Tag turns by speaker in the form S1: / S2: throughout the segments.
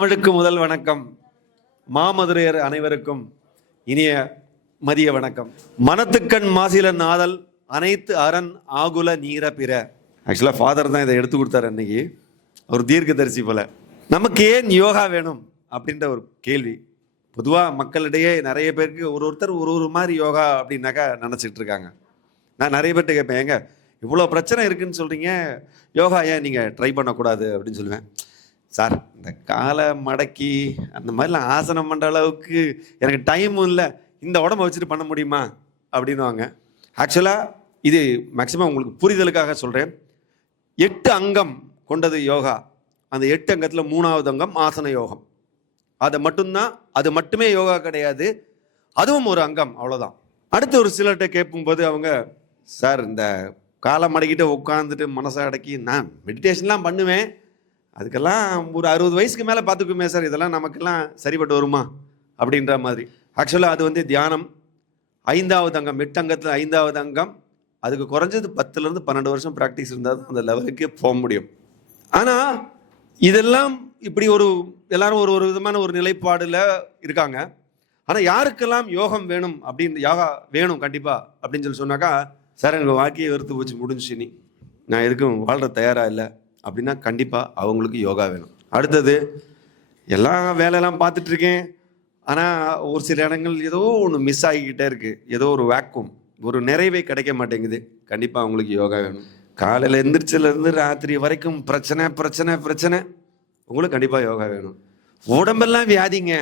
S1: தமிழுக்கு முதல் வணக்கம். மாமதுரையர் அனைவருக்கும் இனிய மதிய வணக்கம். மனத்துக்கண் மாசில நாதல் அனைத்து அரண் ஆகுல நீர பிற. ஆக்சுவலாக ஃபாதர் தான் இதை எடுத்து கொடுத்தாரு அன்னைக்கு. ஒரு தீர்க்கதரிசி போல. நமக்கு ஏன் யோகா வேணும் அப்படின்ற ஒரு கேள்வி. பொதுவாக மக்களிடையே நிறைய பேருக்கு ஒரு ஒருத்தர் ஒரு ஒரு மாதிரி யோகா அப்படின்னாக்கா நினச்சிட்டு இருக்காங்க. நான் நிறைய பேர்கிட்ட கேட்பேன் ஏங்க இவ்வளோ பிரச்சனை இருக்குன்னு சொல்கிறீங்க யோகா ஏன் நீங்கள் ட்ரை பண்ணக்கூடாது? அப்படின்னு சொல்லுவேன். சார் இந்த காலை மடக்கி அந்த மாதிரிலாம் ஆசனம் பண்ணுற அளவுக்கு எனக்கு டைமும் இல்லை. இந்த உடம்ப வச்சுட்டு பண்ண முடியுமா? அப்படின்னுவாங்க. ஆக்சுவலாக இது மேக்ஸிமம் உங்களுக்கு புரிதலுக்காக சொல்கிறேன் எட்டு அங்கம் கொண்டது யோகா. அந்த எட்டு அங்கத்தில் மூணாவது அங்கம் ஆசன யோகம். அதை மட்டும்தான் அது மட்டுமே யோகா கிடையாது. அதுவும் ஒரு அங்கம் அவ்வளோதான் அடுத்து ஒரு சிலர்கிட்ட கேட்கும்போது அவங்க சார் இந்த காலை மடக்கிட்டு உட்காந்துட்டு மனசை அடக்கி நான் மெடிடேஷன்லாம் பண்ணுவேன். அதுக்கெல்லாம் ஒரு அறுபது வயசுக்கு மேலே பார்த்துக்குமே சார் இதெல்லாம் நமக்கெல்லாம் சரிப்பட்டு வருமா? அப்படின்ற மாதிரி. ஆக்சுவலாக அது வந்து தியானம் ஐந்தாவது அங்கம் எட்டு அங்கத்தில் ஐந்தாவது அங்கம் அதுக்கு குறைஞ்சது பத்துலேருந்து பன்னெண்டு வருஷம் ப்ராக்டிஸ் இருந்தால் தான் அந்த லெவலுக்கே போக முடியும். ஆனால் இதெல்லாம் இப்படி ஒரு எல்லாரும் ஒரு ஒரு விதமான ஒரு நிலைப்பாடில் இருக்காங்க. ஆனால் யாருக்கெல்லாம் யோகம் வேணும் அப்படின்னு யோகா வேணும் கண்டிப்பாக அப்படின்னு சொல்லி சொன்னாக்கா சார் எனக்கு வாழ்க்கையை வெறுத்து போச்சு முடிஞ்சுச்சு நீ நான் எதுக்கும் வாழ்கிற தயாராக இல்லை. அப்படின்னா கண்டிப்பாக அவங்களுக்கு யோகா வேணும். அடுத்தது எல்லாம் வேலையெல்லாம் பார்த்துட்ருக்கேன். ஆனால் ஒரு சில இடங்கள் ஏதோ ஒன்று மிஸ் ஆகிக்கிட்டே இருக்குது ஏதோ ஒரு வேக்கும் ஒரு நிறைவே கிடைக்க மாட்டேங்குது. கண்டிப்பாக அவங்களுக்கு யோகா வேணும். காலையில் எந்திரிச்சிலேருந்து ராத்திரி வரைக்கும் பிரச்சனை பிரச்சனை பிரச்சனை. உங்களுக்கு கண்டிப்பாக யோகா வேணும். உடம்பெல்லாம் வியாதிங்க.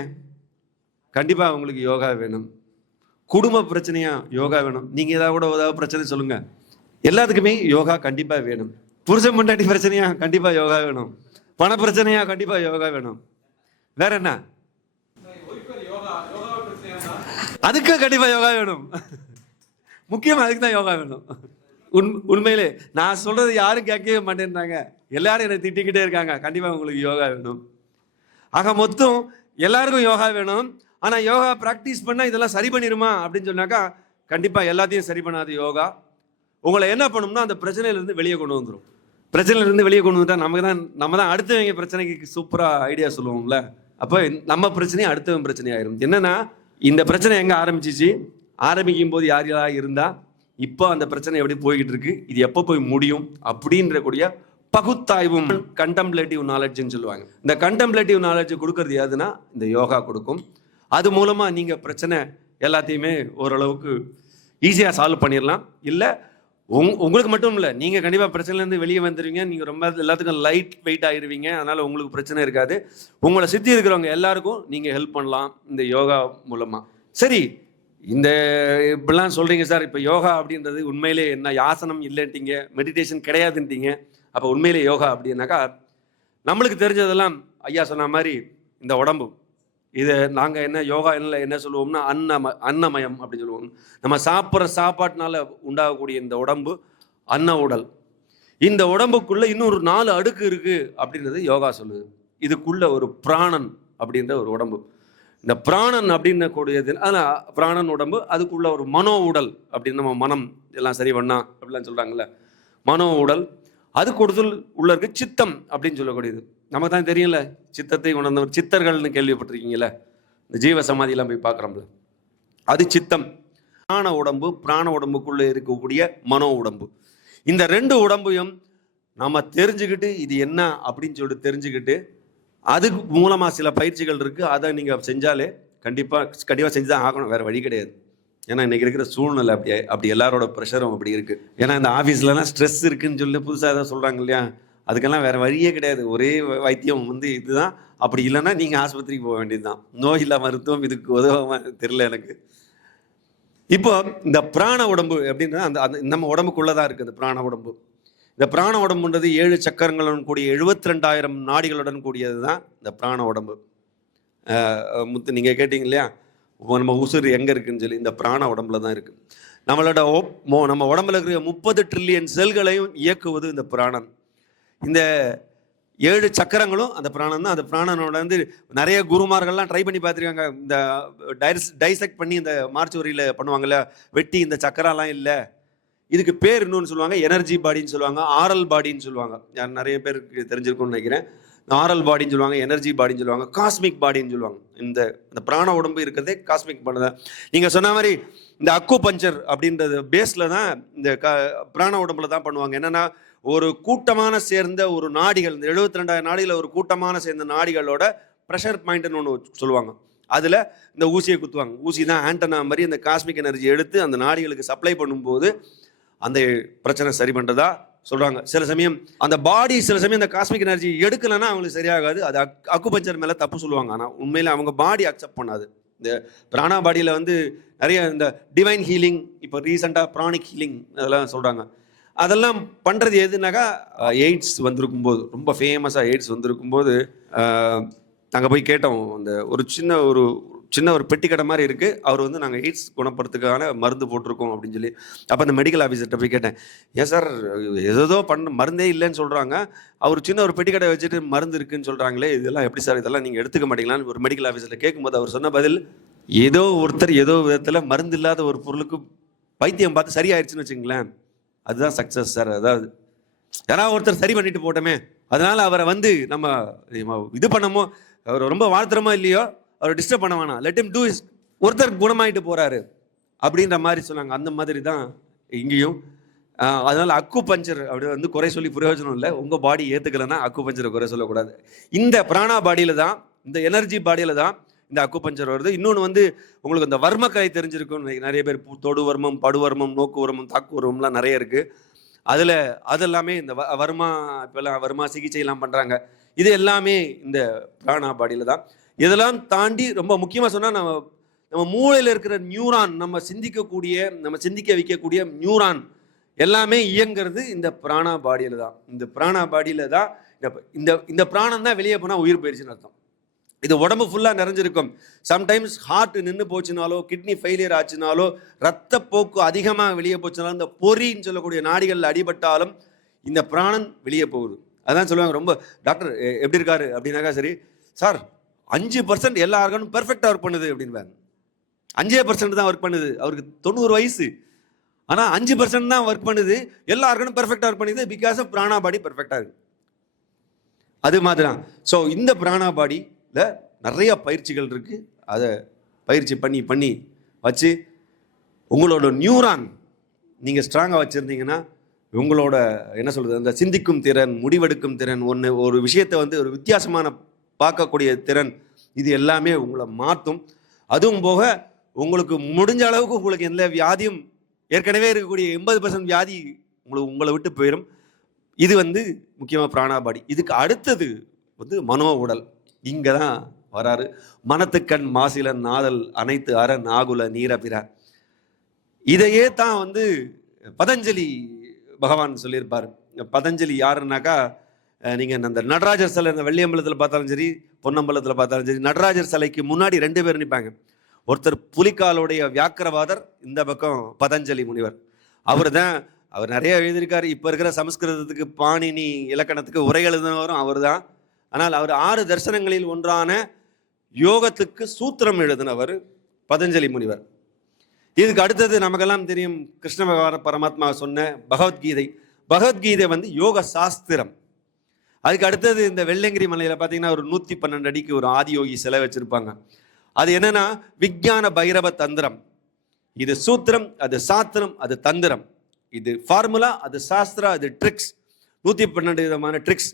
S1: கண்டிப்பாக அவங்களுக்கு யோகா வேணும். குடும்ப பிரச்சனையாக யோகா வேணும். நீங்கள் ஏதாவது கூட ஏதாவது பிரச்சனை சொல்லுங்கள் எல்லாத்துக்குமே யோகா கண்டிப்பாக வேணும். புருஷன் பொண்டாட்டி பிரச்சனையா? கண்டிப்பாக யோகா வேணும். பண பிரச்சனையா கண்டிப்பாக யோகா வேணும். வேற என்ன? அதுக்கு கண்டிப்பாக யோகா வேணும். முக்கியமாக அதுக்கு தான் யோகா வேணும். உண் உண்மையிலே நான் சொல்றது யாரும் கேட்கவே மாட்டேன்றாங்க. எல்லாரும் என்னை திட்டிக்கிட்டே இருக்காங்க. கண்டிப்பாக உங்களுக்கு யோகா வேணும். ஆக மொத்தம் எல்லாருக்கும் யோகா வேணும். ஆனால் யோகா ப்ராக்டிஸ் பண்ணால் இதெல்லாம் சரி பண்ணிடுமா? அப்படின்னு சொன்னாக்கா கண்டிப்பாக எல்லாத்தையும் சரி பண்ணாது யோகா. உங்களை என்ன பண்ணும்னா அந்த பிரச்சனையிலேருந்து வெளியே கொண்டு வந்துடும் பிரச்சனையிலேருந்து வெளியே கொண்டு வந்துட்டா நமக்கு தான் நம்ம தான் அடுத்தவங்க பிரச்சனைக்கு சூப்பராக ஐடியா சொல்லுவோம்ல. அப்போ நம்ம பிரச்சனையும் அடுத்தவன் பிரச்சனை ஆயிரும் என்னன்னா இந்த பிரச்சனை எங்கே ஆரம்பிச்சிச்சு? ஆரம்பிக்கும் போது யார் யாரா இருந்தா இப்போ அந்த பிரச்சனை எப்படி போய்கிட்டு இருக்கு? இது எப்போ போய் முடியும்? அப்படின்ற கூடிய பகுத்தாய்வும் கண்டம்ப்ளேட்டிவ் நாலேஜ்னு சொல்லுவாங்க. இந்த கண்டம்ப்ளேட்டிவ் நாலேஜ் கொடுக்கறது எதுனா இந்த யோகா கொடுக்கும். அது மூலமா நீங்க பிரச்சனை எல்லாத்தையுமே ஓரளவுக்கு ஈஸியாக சால்வ் பண்ணிடலாம். இல்லை உங் உங்களுக்கு மட்டும் இல்லை நீங்கள் கண்டிப்பாக பிரச்சனைலேருந்து வெளியே வந்துடுவீங்க நீங்கள் ரொம்ப எல்லாத்துக்கும் லைட் வெயிட் ஆகிடுவீங்க அதனால் உங்களுக்கு பிரச்சனை இருக்காது. உங்களை சுற்றி இருக்கிறவங்க எல்லாருக்கும் நீங்கள் ஹெல்ப் பண்ணலாம் இந்த யோகா மூலமாக சரி இந்த இப்படிலாம் சொல்கிறீங்க சார். இப்போ யோகா அப்படின்றது உண்மையிலே என்ன ஆசனம் இல்லைன்ட்டீங்க மெடிடேஷன் கிடையாதுன்ட்டீங்க. அப்போ உண்மையிலே யோகா அப்படின்னாக்கா நம்மளுக்கு தெரிஞ்சதெல்லாம் ஐயா சொன்ன மாதிரி இந்த உடம்பு. இது நாங்கள் என்ன யோகா என்ன என்ன சொல்லுவோம்னா அன்னம அன்னமயம் அப்படின்னு சொல்லுவோம். நம்ம சாப்பிட்ற சாப்பாட்டினால உண்டாகக்கூடிய இந்த உடம்பு அன்ன உடல். இந்த உடம்புக்குள்ள இன்னொரு நாலு அடுக்கு இருக்கு அப்படின்றது யோகா சொல்லுது. இதுக்குள்ள ஒரு பிராணன் அப்படின்ற ஒரு உடம்பு. இந்த பிராணன் அப்படின்ன கூடியது ஆனால் பிராணன் உடம்பு அதுக்குள்ள ஒரு மனோ உடல் அப்படின்னு நம்ம மனம் எல்லாம் சரி பண்ணா அப்படிலாம் சொல்கிறாங்கல்ல மனோ உடல் அது கொடுத்து உள்ள இருக்கு சித்தம் அப்படின்னு சொல்லக்கூடியது. நமக்கு தான் தெரியல சித்தத்தை உணர்ந்தவர் சித்தர்கள்னு கேள்விப்பட்டிருக்கீங்களே இந்த ஜீவ சமாதியெல்லாம் போய் பார்க்குறோம்ல. அது சித்தம். பிராண உடம்பு பிராண உடம்புக்குள்ளே இருக்கக்கூடிய மனோ உடம்பு. இந்த ரெண்டு உடம்பையும் நம்ம தெரிஞ்சுக்கிட்டு இது என்ன அப்படின்னு சொல்லிட்டு தெரிஞ்சுக்கிட்டு அதுக்கு மூலமாக சில பயிற்சிகள் இருக்குது அதை நீங்கள் செஞ்சாலே கண்டிப்பாக கண்டிப்பாக செஞ்சு தான் ஆகணும். வேறு வழி கிடையாது. ஏன்னா இன்றைக்கி இருக்கிற சூழ்நிலை அப்படி அப்படி எல்லாரோட ப்ரெஷரும் அப்படி இருக்குது ஏன்னா இந்த ஆஃபீஸ்லலாம் ஸ்ட்ரெஸ் இருக்குதுன்னு சொல்லி புதுசாக ஏதாவது சொல்கிறாங்க இல்லையா? அதுக்கெல்லாம் வேறு வழியே கிடையாது. ஒரே வைத்தியம் வந்து இதுதான். அப்படி இல்லைன்னா நீங்கள் ஆஸ்பத்திரிக்கு போக வேண்டியது தான் நோய் இல்லா மருத்துவம் இதுக்கு உதவாமல் தெரில எனக்கு. இப்போ இந்த பிராண உடம்பு அப்படின்றது அந்த அந்த நம்ம உடம்புக்குள்ளே தான் இருக்குது இந்த பிராண உடம்பு. இந்த பிராண உடம்புன்றது ஏழு சக்கரங்களுடன் கூடிய எழுபத்தி ரெண்டாயிரம் நாடிகளுடன் கூடியது தான் இந்த பிராண உடம்பு. முத்து நீங்கள் கேட்டிங்க இல்லையா? நம்ம உசுறு எங்கே இருக்குன்னு சொல்லி இந்த பிராண உடம்புல தான் இருக்குது நம்மளோட நம்ம உடம்புல இருக்கிற முப்பது ட்ரில்லியன் செல்களையும் இயக்குவது இந்த பிராணன் இந்த ஏழு சக்கரங்களும் அந்த பிராணம் தான் அந்த பிராணனோட வந்து நிறைய குருமார்கள்லாம் ட்ரை பண்ணி பார்த்துருக்காங்க. இந்த டைஸ் டைசெக்ட் பண்ணி இந்த மார்ச்சுவரியில் பண்ணுவாங்கல்ல வெட்டி இந்த சக்கராலாம் இல்லை. இதுக்கு பேர் இன்னொன்று சொல்லுவாங்க எனர்ஜி பாடின்னு சொல்லுவாங்க ஆரல் பாடின்னு சொல்லுவாங்க. யார் நிறைய பேருக்கு தெரிஞ்சிருக்கும்னு நினைக்கிறேன். ஆரல் பாடின்னு சொல்லுவாங்க எனர்ஜி பாடின்னு சொல்லுவாங்க காஸ்மிக் பாடின்னு சொல்லுவாங்க. இந்த இந்த பிராண உடம்பு இருக்கிறதே காஸ்மிக் பாடி தான் நீங்கள் சொன்ன மாதிரி இந்த அக்கு பஞ்சர் அப்படின்றது பேஸில் தான் இந்த க பிராண உடம்புல தான் பண்ணுவாங்க. என்னென்னா ஒரு கூட்டமான சேர்ந்த ஒரு நாடிகள் இந்த எழுபத்தி ரெண்டாயிரம் நாடிகளில் ஒரு கூட்டமான சேர்ந்த நாடிகளோட ப்ரெஷர் பாயிண்ட்னு ஒன்று சொல்லுவாங்க. அதில் இந்த ஊசியை குத்துவாங்க. ஊசி தான் ஆண்டனா மாதிரி அந்த காஸ்மிக் எனர்ஜி எடுத்து அந்த நாடிகளுக்கு சப்ளை பண்ணும்போது அந்த பிரச்சனை சரி பண்ணுறதா சொல்கிறாங்க சில சமயம் அந்த பாடி சில சமயம் அந்த காஸ்மிக் எனர்ஜி எடுக்கலைன்னா அவங்களுக்கு சரியாகாது. அது அக் அக்குபஞ்சர் மேலே தப்பு சொல்லுவாங்க. ஆனால் உண்மையில் அவங்க பாடி அக்செப்ட் பண்ணாது. இந்த பிராணா பாடியில் வந்து நிறைய இந்த டிவைன் ஹீலிங் இப்போ ரீசெண்டாக ப்ராணிக் ஹீலிங் அதெல்லாம் சொல்கிறாங்க அதெல்லாம் பண்ணுறது எதுனாக்கா எய்ட்ஸ் வந்திருக்கும் போது ரொம்ப ஃபேமஸாக எய்ட்ஸ் வந்திருக்கும் போது நாங்கள் போய் கேட்டோம். அந்த ஒரு சின்ன ஒரு சின்ன ஒரு பெட்டி கடை மாதிரி இருக்குது அவர் வந்து நாங்கள் எய்ட்ஸ் குணப்படுறதுக்கான மருந்து போட்டிருக்கோம் அப்படின்னு சொல்லி. அப்போ அந்த மெடிக்கல் ஆஃபீஸர்கிட்ட போய் கேட்டேன். ஏன் சார் ஏதோ பண்ண மருந்தே இல்லைன்னு சொல்கிறாங்க அவர் சின்ன ஒரு பெட்டி கடை வச்சுட்டு மருந்து இருக்குன்னு சொல்கிறாங்களே இதெல்லாம் எப்படி சார்? இதெல்லாம் நீங்கள் எடுத்துக்க மாட்டீங்களான்னு ஒரு மெடிக்கல் ஆஃபீஸில் கேட்கும்போது அவர் சொன்ன பதில் ஏதோ ஒருத்தர் ஏதோ விதத்தில் மருந்து இல்லாத ஒரு பொருளுக்கு வைத்தியம் பார்த்து சரியாயிடுச்சுன்னு வச்சுங்களேன் அதுதான் சக்ஸஸ் சார். அதாவது யாராவது ஒருத்தர் சரி பண்ணிட்டு போட்டோமே அதனால் அவரை வந்து நம்ம நம்ம இது பண்ணமோ அவர் ரொம்ப வாழ்த்துறமோ இல்லையோ அவரை டிஸ்டர்ப் பண்ண வேணாம். லெட் இம் டூ இஸ் ஒருத்தர் குணமாயிட்டு போறாரு அப்படின்ற மாதிரி சொன்னாங்க. அந்த மாதிரி தான் இங்கேயும். அதனால் அதனால அக்கு பஞ்சர் அப்படி வந்து குறை சொல்லி பிரயோஜனம் இல்லை. உங்கள் பாடி ஏத்துக்கலைன்னா அக்கு பஞ்சரை குறை சொல்லக்கூடாது. இந்த பிராணா பாடியில் தான் இந்த எனர்ஜி பாடியில் தான் இந்த அக்கு பஞ்சர் வருது. இன்னொன்று வந்து உங்களுக்கு இந்த கலை தெரிஞ்சிருக்கும் நிறைய பேர் பு- தொடு வர்மம் படுவர்மம் நோக்கு வர்மம் தாக்கு வர்மம்லாம் நிறைய இருக்குது அதில் அதெல்லாமே இந்த வ- வர்மா இப்போல்லாம் வர்மா சிகிச்சையெல்லாம் பண்ணுறாங்க இது எல்லாமே இந்த பிராணா பாடியில் தான். இதெல்லாம் தாண்டி ரொம்ப முக்கியமாக சொன்னால் நம்ம நம்ம மூளையில் இருக்கிற நியூரான் நம்ம சிந்திக்கக்கூடிய நம்ம சிந்திக்க வைக்கக்கூடிய நியூரான் எல்லாமே இயங்கிறது இந்த பிராணா பாடியில் தான். இந்த பிராணா பாடியில் தான் இந்த- இந்த பிராணம் தான் வெளியே போனால் உயிர் போயிடுச்சுன்னு அர்த்தம். இது உடம்பு ஃபுல்லாக நிறைஞ்சிருக்கும். சம்டைம்ஸ் ஹார்ட் நின்று போச்சுனாலோ கிட்னி ஃபெயிலியர் ஆச்சுனாலோ ரத்தப்போக்கு அதிகமாக வெளியே போச்சுனாலும் இந்த பொறின்னு சொல்லக்கூடிய நாடிகளில் அடிபட்டாலும் இந்த பிராணன் வெளியே போகுது. அதான் சொல்லுவாங்க ரொம்ப டாக்டர் எப்படி இருக்காரு? அப்படின்னாக்கா சரி சார் அஞ்சு பர்சன்ட் எல்லா ஆர்கனும் பெர்ஃபெக்டாக ஒர்க் பண்ணுது அப்படின்பாங்க. அஞ்சே பர்சன்ட் தான் ஒர்க் பண்ணுது. அவருக்கு தொண்ணூறு வயசு. ஆனால் அஞ்சு பர்சன்ட் தான் ஒர்க் பண்ணுது. எல்லா ஆர்கனும் பெர்ஃபெக்டாக ஒர்க் பண்ணுது பிகாஸ் ஆஃப் பிராணா பாடி பெர்ஃபெக்டாக இருக்குது அது மாதிரி தான் ஸோ இந்த பிராணா பாடியில் நிறைய பயிற்சிகள் இருக்குது அதை பயிற்சி பண்ணி பண்ணி வச்சு உங்களோட நியூரான் நீங்கள் ஸ்ட்ராங்காக வச்சுருந்தீங்கன்னா உங்களோட என்ன சொல்கிறது அந்த சிந்திக்கும் திறன் முடிவெடுக்கும் திறன் ஒன்று ஒரு விஷயத்தை வந்து ஒரு வித்தியாசமான பார்க்கக்கூடிய திறன் இது எல்லாமே உங்களை மாற்றும். அதுவும் போக உங்களுக்கு முடிஞ்ச அளவுக்கு உங்களுக்கு எந்த வியாதியும் ஏற்கனவே இருக்கக்கூடிய எண்பது பர்சன்ட் வியாதி உங்களுக்கு உங்களை விட்டு போயிடும் இது வந்து முக்கியமாக பிராணாபாடி. இதுக்கு அடுத்தது வந்து மனோ உடல். இங்கே தான் வராரு. மனத்துக்கண் மாசிலன் நாதல் அனைத்து அற ஆகுல நீரபிர இதையே தான் வந்து பதஞ்சலி பகவான் சொல்லியிருப்பார். பதஞ்சலி யாருன்னாக்கா நீங்கள் அந்த நடராஜர் சிலை இந்த வெள்ளியம்பலத்தில் பார்த்தாலும் சரி பொன்னம்பலத்தில் பார்த்தாலும் சரி நடராஜர் சிலைக்கு முன்னாடி ரெண்டு பேர் நிற்பாங்க ஒருத்தர் புலிக்காலுடைய வியாக்கிரவாதர் இந்த பக்கம் பதஞ்சலி முனிவர். அவர் தான் அவர் நிறைய எழுதியிருக்காரு. இப்போ இருக்கிற சமஸ்கிருதத்துக்கு பாணினி இலக்கணத்துக்கு உரை எழுதினவரும் அவர் தான் ஆனால் அவர் ஆறு தரிசனங்களில் ஒன்றான யோகத்துக்கு சூத்திரம் எழுதினவர் பதஞ்சலி முனிவர். இதுக்கு அடுத்தது நமக்கெல்லாம் தெரியும் கிருஷ்ண பகவான பரமாத்மா சொன்ன பகவத்கீதை. பகவத்கீதை வந்து யோக சாஸ்திரம் அதுக்கு அடுத்தது இந்த வெள்ளங்கிரி மலையில் பார்த்தீங்கன்னா ஒரு நூற்றி பன்னெண்டு அடிக்கு ஒரு ஆதியோகி சிலை வச்சுருப்பாங்க. அது என்னன்னா விஞ்ஞான பைரவ தந்திரம். இது சூத்திரம் அது சாத்திரம் அது தந்திரம். இது ஃபார்முலா அது சாஸ்திரா அது ட்ரிக்ஸ் நூற்றி பன்னெண்டு விதமான ட்ரிக்ஸ்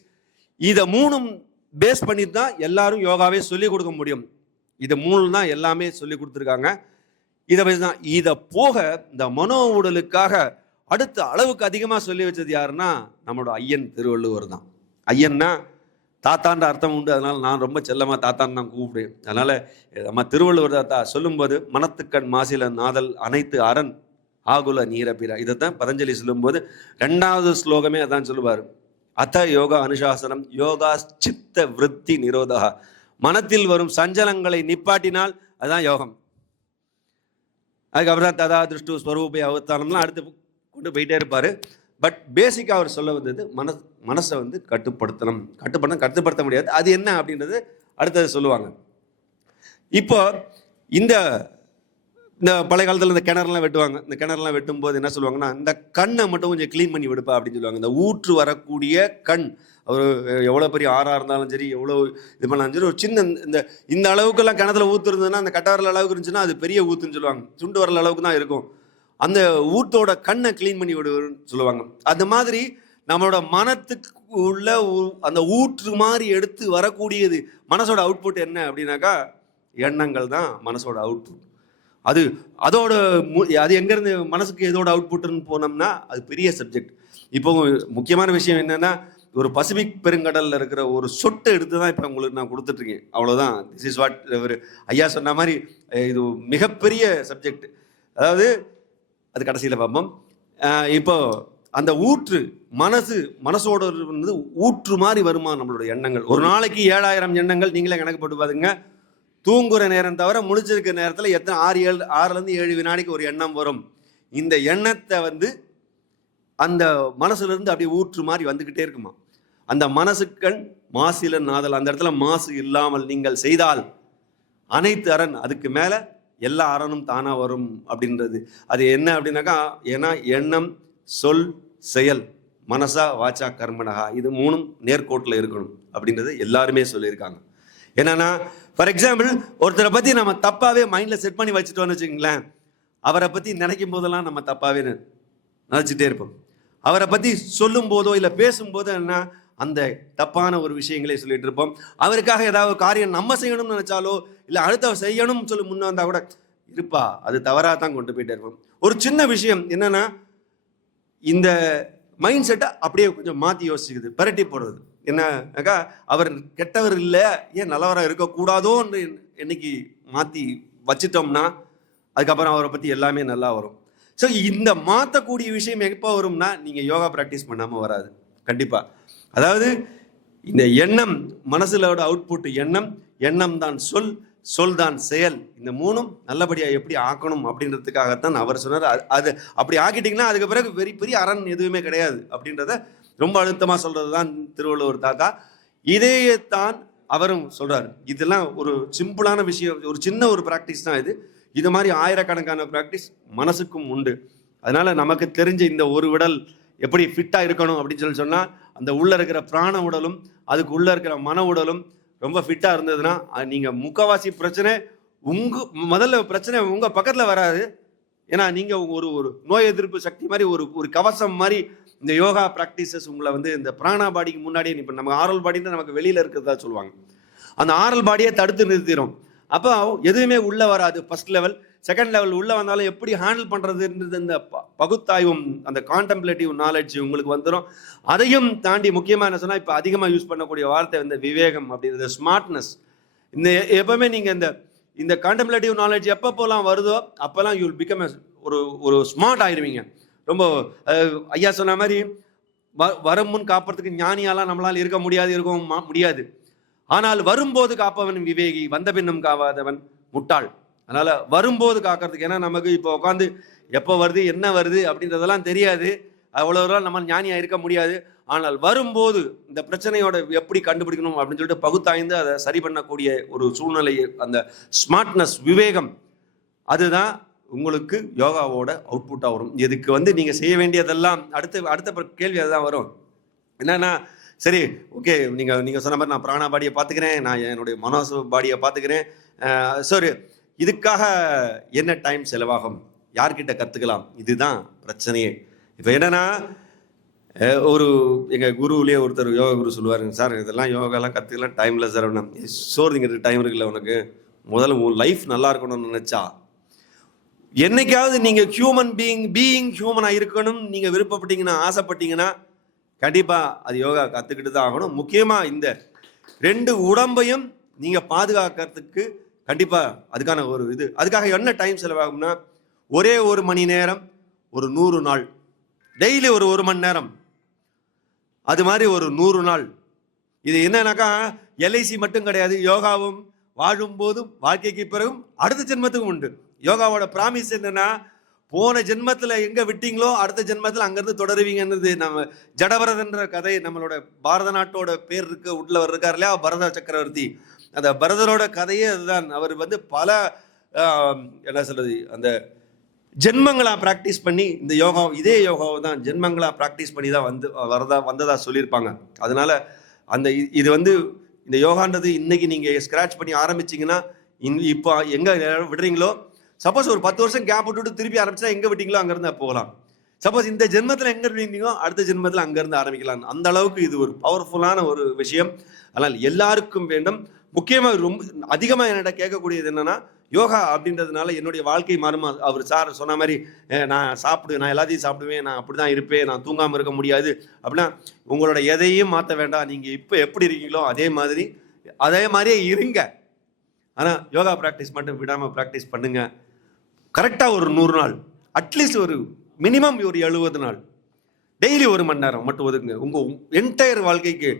S1: இதை மூணும் பேஸ் பண்ணி தான் எல்லாரும் யோகாவே சொல்லிக் கொடுக்க முடியும். இது மூணு தான் எல்லாமே சொல்லி கொடுத்துருக்காங்க. இதை வச்சு தான் இதை போக இந்த மனோ உடலுக்காக அடுத்த அளவுக்கு அதிகமாக சொல்லி வச்சது யாருன்னா நம்மளோட ஐயன் திருவள்ளுவர் தான். ஐயன்னா தாத்தான்ற அர்த்தம் உண்டு. அதனால் நான் ரொம்ப செல்லமாக தாத்தான்னு தான் கூப்பிடுவேன். அதனால் நம்ம திருவள்ளுவர் தாத்தா சொல்லும்போது மனத்துக்கண் மாசில நாதல் அனைத்து அரண் ஆகுல நீரபிரா. இதை தான் பதஞ்சலி சொல்லும்போது ரெண்டாவது ஸ்லோகமே அதான் சொல்லுவார். அத யோகா அனுசாசனம் யோகா சித்த விருத்தி நிரோதா மனத்தில் வரும் சஞ்சலங்களை நிப்பாட்டினால் அதுதான் யோகம். அதுக்கப்புறம் ததா திருஷ்டு ஸ்வரூபி அவத்தானம்லாம் அடுத்து கொண்டு போயிட்டே இருப்பார். பட் பேசிக்காக அவர் சொல்ல வந்தது மன மனசை வந்து கட்டுப்படுத்தணும். கட்டுப்படுத்த கட்டுப்படுத்த முடியாது. அது என்ன அப்படின்றது அடுத்தது சொல்லுவாங்க. இப்போ இந்த இந்த பழைய காலத்தில் இந்த கிணறுலாம் வெட்டுவாங்க. இந்த கிணறுலாம் வெட்டும்போது என்ன சொல்லுவாங்கன்னா இந்த கண்ணை மட்டும் கொஞ்சம் க்ளீன் பண்ணி விடுப்பா அப்படின்னு சொல்லுவாங்க. இந்த ஊற்று வரக்கூடிய கண். அவர் எவ்வளோ பெரிய ஆறாக இருந்தாலும் சரி எவ்வளோ இது பண்ணாலும் சரி ஒரு சின்ன இந்த இந்த அளவுக்கெல்லாம் கிணத்துல ஊற்று இருந்ததுன்னா அந்த கட்டாரில் அளவுக்கு இருந்துச்சுன்னா அது பெரிய ஊத்துன்னு சொல்லுவாங்க. சுண்டு வரல அளவுக்கு தான் இருக்கும். அந்த ஊட்டோட கண்ணை க்ளீன் பண்ணி விடுன்னு சொல்லுவாங்க. அந்த மாதிரி நம்மளோட மனத்துக்கு உள்ள அந்த ஊற்று மாதிரி எடுத்து வரக்கூடியது மனசோட அவுட்புட் என்ன அப்படின்னாக்கா எண்ணங்கள் தான் மனசோட அவுட்புட் அது அதோட மு- அது எங்கேருந்து மனசுக்கு எதோட அவுட்புட்னு போனோம்னா அது பெரிய சப்ஜெக்ட் இப்போ முக்கியமான விஷயம் என்னென்னா ஒரு பசிபிக் பெருங்கடலில் இருக்கிற ஒரு சொட்டை எடுத்து தான் இப்போ உங்களுக்கு நான் கொடுத்துட்ருக்கேன். அவ்வளோதான் திஸ் இஸ் வாட் ஒரு ஐயா சொன்ன மாதிரி இது மிகப்பெரிய சப்ஜெக்ட் அதாவது அது கடைசியில் பார்ப்போம். இப்போ அந்த ஊற்று மனசு மனசோட வந்து ஊற்று மாதிரி வருமா நம்மளோட எண்ணங்கள்? ஒரு நாளைக்கு ஏழாயிரம் எண்ணங்கள் நீங்களே கணக்கு போட்டு பாருங்க தூங்குற நேரம் தவிர முடிச்சிருக்கிற நேரத்தில் எத்தனை ஆறு ஏழு ஆறுலேருந்து ஏழு வினாடிக்கு ஒரு எண்ணம் வரும். இந்த எண்ணத்தை வந்து அந்த மனசுலேருந்து அப்படியே ஊற்று மாதிரி வந்துக்கிட்டே இருக்குமா? அந்த மனசுக்கண் மாசில நாதல் அந்த இடத்துல மாசு இல்லாமல் நீங்கள் செய்தால் அனைத்து அரண் அதுக்கு மேலே எல்லா அறனும் தானாக வரும் அப்படின்றது. அது என்ன அப்படின்னாக்கா ஏன்னா எண்ணம் சொல் செயல் மனசா வாச்சா கர்மனகா இது மூணும் நேர்கோட்டில் இருக்கணும் அப்படின்றது எல்லாருமே சொல்லியிருக்காங்க. என்னன்னா ஃபார் எக்ஸாம்பிள் ஒருத்தரை பற்றி நம்ம தப்பாகவே மைண்டில் செட் பண்ணி வச்சுட்டோம்னு வச்சுங்களேன் அவரை பற்றி நினைக்கும் போதெல்லாம் நம்ம தப்பாகவே நினச்சிட்டே இருப்போம். அவரை பற்றி சொல்லும் போதோ இல்லை பேசும்போதோ என்ன அந்த தப்பான ஒரு விஷயங்களை சொல்லிட்டு இருப்போம். அவருக்காக ஏதாவது காரியம் நம்ம செய்யணும்னு நினைச்சாலோ இல்லை அடுத்தவர் செய்யணும்னு சொல்லி முன்னே வந்தால் கூட இருப்பா. அது தவறாக தான் கொண்டு போயிட்டே இருப்போம். ஒரு சின்ன விஷயம் என்னன்னா இந்த மைண்ட் செட்டை அப்படியே கொஞ்சம் மாற்றி யோசிக்குது பரட்டி போடுறது. என்னக்கா அவர் கெட்டவர் இல்லை ஏன் நல்லவராக இருக்கக்கூடாதோன்னு என்னைக்கு மாற்றி வச்சிட்டோம்னா அதுக்கப்புறம் அவரை பற்றி எல்லாமே நல்லா வரும். ஸோ இந்த மாற்றக்கூடிய விஷயம் எப்போ வரும்னா நீங்கள் யோகா ப்ராக்டிஸ் பண்ணாமல் வராது. கண்டிப்பாக அதாவது இந்த எண்ணம் மனசுலோட அவுட்புட் எண்ணம் எண்ணம் தான் சொல் சொல் தான் செயல். இந்த மூணும் நல்லபடியாக எப்படி ஆக்கணும் அப்படின்றதுக்காகத்தான் அவர் சொன்னார். அது- அது அப்படி ஆக்கிட்டிங்கன்னா அதுக்கு பிறகு பெரிய பெரிய அரண் எதுவுமே கிடையாது அப்படின்றத ரொம்ப அழுத்தமாக சொல்கிறது தான் திருவள்ளுவர் தாத்தா. இதையத்தான் அவரும் சொல்றாரு. இதெல்லாம் ஒரு சிம்பிளான விஷயம் ஒரு சின்ன ஒரு ப்ராக்டிஸ் தான் இது. இது மாதிரி ஆயிரக்கணக்கான ப்ராக்டிஸ் மனசுக்கும் உண்டு. அதனால நமக்கு தெரிஞ்ச இந்த ஒரு விடல் எப்படி ஃபிட்டாக இருக்கணும் அப்படின்னு சொல்லி சொன்னால் அந்த உள்ள இருக்கிற பிராண உடலும் அதுக்கு உள்ள இருக்கிற மன உடலும் ரொம்ப ஃபிட்டாக இருந்ததுன்னா நீங்கள் முக்கவாசி பிரச்சனை உங்க முதல்ல பிரச்சனை உங்கள் பக்கத்தில் வராது. ஏன்னா நீங்கள் ஒரு ஒரு நோய் எதிர்ப்பு சக்தி மாதிரி ஒரு ஒரு கவசம் மாதிரி இந்த யோகா ப்ராக்டிசஸ் உங்களை வந்து இந்த பிராணா பாடிக்கு முன்னாடியே இப்போ நம்ம ஆரல் பாடின்னு நமக்கு வெளியில் இருக்கிறதா சொல்லுவாங்க. அந்த ஆரல் பாடியை தடுத்து நிறுத்திடும் அப்போ எதுவுமே உள்ளே வராது ஃபர்ஸ்ட் லெவல் செகண்ட் லெவல் உள்ளே வந்தாலும் எப்படி ஹேண்டில் பண்ணுறதுன்றது இந்த ப- பகுத்தாய்வும் அந்த கான்டெம்ப்ளேட்டிவ் நாலேஜ் உங்களுக்கு வந்துடும் அதையும் தாண்டி முக்கியமாக என்ன சொன்னால் இப்போ அதிகமாக யூஸ் பண்ணக்கூடிய வார்த்தை வந்து விவேகம் அப்படின்றது ஸ்மார்ட்னஸ் இந்த எப்போவுமே எப்பவுமே நீங்கள் இந்த இந்த கான்டெம்ப்ளேட்டிவ் நாலேஜ் எப்பப்போலாம் வருதோ அப்போல்லாம் யூ பிகம் ஒரு ஒரு ஸ்மார்ட் ஆயிடுவீங்க ரொம்ப ஐயா சொன்ன மாதிரி வ வரும் முன் காப்பறதுக்கு ஞானியாலாம் நம்மளால் இருக்க முடியாது இருக்கவும் முடியாது. ஆனால் வரும்போது காப்பவன் விவேகி வந்த பின்னும் காவாதவன் முட்டாள். அதனால் வரும்போது காக்கிறதுக்கு ஏன்னா நமக்கு இப்போ உட்காந்து எப்போ வருது என்ன வருது அப்படின்றதெல்லாம் தெரியாது. அவ்வளோ தூரம் நம்ம ஞானியாக இருக்க முடியாது. ஆனால் வரும்போது இந்த பிரச்சனையோட எப்படி கண்டுபிடிக்கணும் அப்படின்னு சொல்லிட்டு பகுத்தாய்ந்து அதை சரி பண்ணக்கூடிய ஒரு சூழ்நிலை அந்த ஸ்மார்ட்னஸ் விவேகம் அதுதான் உங்களுக்கு யோகாவோட அவுட்புட்டாக வரும். இதுக்கு வந்து நீங்கள் செய்ய வேண்டியதெல்லாம் அடுத்த அடுத்த கேள்வி அதுதான் வரும். என்னன்னா சரி ஓகே நீங்கள் நீங்கள் சொன்ன மாதிரி நான் பிராணா பாடியை பார்த்துக்கிறேன் நான் என்னுடைய மனோசு பாடியை பார்த்துக்கிறேன். சரி இதுக்காக என்ன டைம் செலவாகும்? யார்கிட்ட கற்றுக்கலாம் இதுதான் பிரச்சனையே. இப்போ என்னன்னா ஒரு எங்கள் குருவிலேயே ஒருத்தர் யோகா குரு சொல்லுவாருங்க சார் இதெல்லாம் யோகாலாம் கற்றுக்கலாம் டைமில் சார் சோறு திங்கிறதுக்கு டைம் இருக்குல்ல உனக்கு? முதல்ல உன் லைஃப் நல்லா இருக்கணும்னு நினச்சா என்னைக்காவது நீங்கள் ஹியூமன் பீயிங் பீயிங் ஹியூமனாக இருக்கணும் நீங்கள் விருப்பப்பட்டீங்கன்னா ஆசைப்பட்டீங்கன்னா கண்டிப்பாக அது யோகா கற்றுக்கிட்டு தான் ஆகணும். முக்கியமாக இந்த ரெண்டு உடம்பையும் நீங்கள் பாதுகாக்கிறதுக்கு கண்டிப்பாக அதுக்கான ஒரு இது. அதுக்காக என்ன டைம் செலவாகும்னா ஒரே ஒரு மணி நேரம் ஒரு நூறு நாள். டெய்லி ஒரு ஒரு மணி நேரம். அது மாதிரி ஒரு நூறு நாள். இது என்னன்னாக்கா எல்ஐசி மட்டும் கிடையாது யோகாவும் வாழும் போதும் வாழ்க்கைக்கு பிறகும் அடுத்த ஜென்மத்துக்கும் உண்டு. யோகாவோட ப்ராமிஸ் என்னன்னா போன ஜென்மத்தில் எங்கே விட்டீங்களோ அடுத்த ஜென்மத்தில் அங்கேருந்து தொடருவீங்கன்றது நம்ம ஜடபரதன்ற கதை நம்மளோட பாரத நாட்டோட பேர் இருக்க உள்ளவர் இருக்கார் இல்லையா பரத சக்கரவர்த்தி. அந்த பரதரோட கதையே அதுதான். அவர் வந்து பல என்ன சொல்றது அந்த ஜென்மங்களா ப்ராக்டிஸ் பண்ணி இந்த யோகா இதே யோகாவை தான் ஜென்மங்களா ப்ராக்டிஸ் பண்ணி தான் வந்து வரதா வந்ததா சொல்லியிருப்பாங்க. அதனால அந்த இது வந்து இந்த யோகான்றது இன்னைக்கு நீங்கள் ஸ்க்ராட்ச் பண்ணி ஆரம்பிச்சிங்கன்னா இன் இப்போ எங்கே விடுறீங்களோ சப்போஸ் ஒரு பத்து வருஷம் கேப் விட்டுட்டு திருப்பி ஆரம்பிச்சா எங்கே விட்டீங்களோ அங்கேருந்து போகலாம். சப்போஸ் இந்த ஜென்மத்தில் எங்கே இருந்தீங்களோ அடுத்த ஜென்மத்தில் அங்கேருந்து ஆரம்பிக்கலாம். அந்த அளவுக்கு இது ஒரு பவர்ஃபுல்லான ஒரு விஷயம். அதனால் எல்லாருக்கும் வேண்டும். முக்கியமாக ரொம்ப அதிகமாக என்னிட்ட கேட்கக்கூடியது என்னன்னா யோகா அப்படின்றதுனால என்னுடைய வாழ்க்கை மாறுமா? அவர் சார் சொன்ன மாதிரி நான் சாப்பிடு நான் எல்லாத்தையும் சாப்பிடுவேன் நான் அப்படி தான் இருப்பேன் நான் தூங்காமல் இருக்க முடியாது. அப்படின்னா உங்களோட எதையும் மாற்ற வேண்டாம். நீங்கள் இப்போ எப்படி இருக்கீங்களோ அதே மாதிரி அதே மாதிரியே இருங்க. ஆனால் யோகா ப்ராக்டிஸ் மட்டும் விடாமல் ப்ராக்டிஸ் பண்ணுங்க. கரெக்டாக ஒரு நூறு நாள் அட்லீஸ்ட் ஒரு மினிமம் ஒரு எழுபது நாள். டெய்லி ஒரு மணி நேரம் மட்டும் ஒதுக்குங்க. உங்கள் என்டையர் வாழ்க்கைக்கு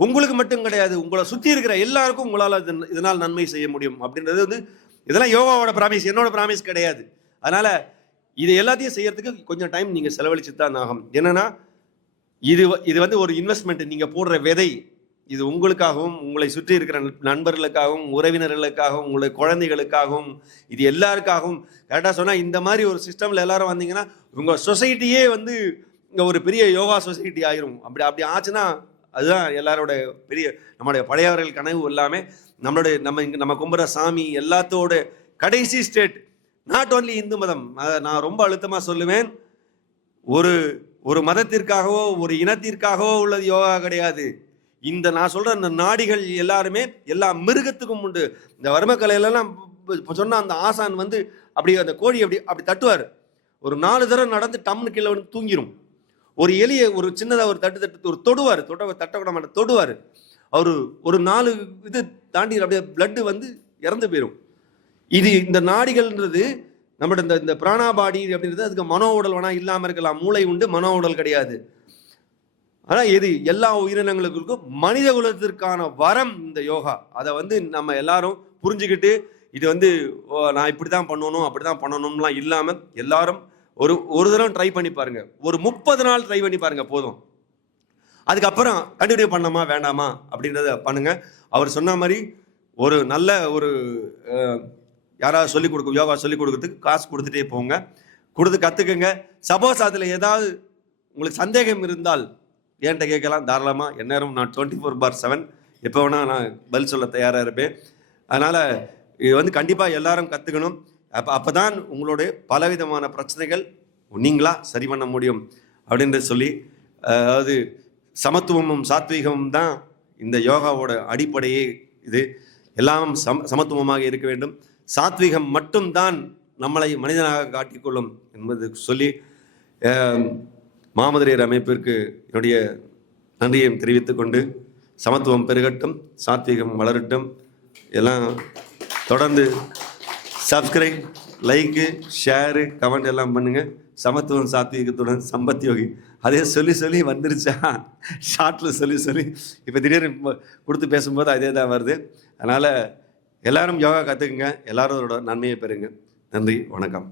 S1: உங்களுக்கு மட்டும் கிடையாது உங்களை சுற்றி இருக்கிற எல்லாருக்கும் உங்களால் இதனால் நன்மை செய்ய முடியும் அப்படின்றது வந்து இதெல்லாம் யோகாவோட ப்ராமிஸ் என்னோட ப்ராமிஸ் கிடையாது. அதனால் இது எல்லாத்தையும் செய்யறதுக்கு கொஞ்சம் டைம் நீங்கள் செலவழிச்சு தான் ஆகும் என்னென்னா இது வ- இது வந்து ஒரு இன்வெஸ்ட்மெண்ட் நீங்கள் போடுற விதை இது உங்களுக்காகவும் உங்களை சுற்றி இருக்கிற நண்- நண்பர்களுக்காகவும் உறவினர்களுக்காகவும் உங்களுடைய குழந்தைகளுக்காகவும் இது எல்லாருக்காகவும். கரெக்டாக சொன்னால் இந்த மாதிரி ஒரு சிஸ்டமில் எல்லாரும் வந்தீங்கன்னா உங்கள் சொசைட்டியே வந்து இங்கே ஒரு பெரிய யோகா சொசைட்டி ஆயிரும். அப்படி அப்படி ஆச்சுன்னா அதுதான் எல்லாரோட பெரிய நம்மளுடைய பழையவர்கள் கனவு எல்லாமே நம்மளுடைய நம்ம இங்கே நம்ம கும்புற சாமி எல்லாத்தோட கடைசி ஸ்டேட் நாட் ஓன்லி இந்து மதம். அதை நான் ரொம்ப அழுத்தமாக சொல்லுவேன். ஒரு ஒரு மதத்திற்காகவோ ஒரு இனத்திற்காகவோ உள்ளது யோகா கிடையாது. இந்த நான் சொல்கிற இந்த நாடிகள் எல்லாருமே எல்லா மிருகத்துக்கும் உண்டு. இந்த வர்மக்கலையிலலாம் இப்போ சொன்ன அந்த ஆசான் வந்து அப்படி அந்த கோழி அப்படி அப்படி தட்டுவார். ஒரு நாலு தடவை நடந்து டம்னு கீழே வந்து தூங்கிடும் ஒரு எலியை ஒரு சின்னதாக ஒரு தட்டு தட்டு ஒரு தொடுவார். தொட தட்டக்கூட மாட்டேன் தொடுவார். அவர் ஒரு நாலு இது தாண்டி அப்படியே பிளட்டு வந்து இறந்து போயிடும் இது இந்த நாடிகள்ன்றது நம்மளோட இந்த இந்த பிராணாபாடி அப்படின்றது அதுக்கு மனோ உடல் வேணா இல்லாமல் இருக்கலாம். மூளை உண்டு மனோ உடல் கிடையாது. ஆனால் இது எல்லா உயிரினங்களுக்கும் மனித குலத்திற்கான வரம் இந்த யோகா. அதை வந்து நம்ம எல்லாரும் புரிஞ்சுக்கிட்டு இது வந்து ஓ, நான் இப்படி தான் பண்ணணும் அப்படி தான் பண்ணணும்லாம் இல்லாமல் எல்லாரும் ஒரு ஒரு தடவை ட்ரை பண்ணி பாருங்க. ஒரு முப்பது நாள் ட்ரை பண்ணி பாருங்க போதும். அதுக்கப்புறம் கண்டினியூ பண்ணாமா வேண்டாமா அப்படின்றத பண்ணுங்க. அவர் சொன்ன மாதிரி ஒரு நல்ல ஒரு யாராவது சொல்லிக் கொடுக்க யோகா சொல்லிக் கொடுக்கறதுக்கு காசு கொடுத்துட்டே போங்க. கொடுத்து கற்றுக்குங்க சப்போஸ் அதில் ஏதாவது உங்களுக்கு சந்தேகம் இருந்தால் ஏன்ட்ட கேட்கலாம். தாராளமாக எந்நேரம் நான் டுவெண்ட்டி ஃபோர் பார் செவன் எப்போ வேணால் நான் பதில் சொல்ல தயாராக இருப்பேன். அதனால் இது வந்து கண்டிப்பாக எல்லாரும் கற்றுக்கணும் அப்போ அப்போ தான் உங்களுடைய பலவிதமான பிரச்சனைகள் நீங்களா சரி பண்ண முடியும் அப்படின்ற சொல்லி அதாவது சமத்துவமும் சாத்வீகமும் தான் இந்த யோகாவோட அடிப்படையே இது. எல்லாம் சம சமத்துவமாக இருக்க வேண்டும். சாத்வீகம் மட்டும்தான் நம்மளை மனிதனாக காட்டிக்கொள்ளும் என்பது சொல்லி மாமதுரையர் அமைப்பிற்கு என்னுடைய நன்றியையும் தெரிவித்துக்கொண்டு சமத்துவம் பெருகட்டும் சாத்வீகம் வளரட்டும். எல்லாம் தொடர்ந்து சப்ஸ்கிரைப் லைக்கு ஷேரு கமெண்ட் எல்லாம் பண்ணுங்கள் சமத்துவம் சாத்வீகத்துடன் சம்பத் யோகி. அதே சொல்லி சொல்லி வந்துருச்சா? ஷார்ட்டில் சொல்லி சொல்லி. இப்போ திடீர்னு கொடுத்து பேசும்போது அதே தான் வருது. அதனால் எல்லாரும் யோகா கற்றுக்குங்க எல்லாரும் அதோட நன்மையை பெறுங்க. நன்றி வணக்கம்.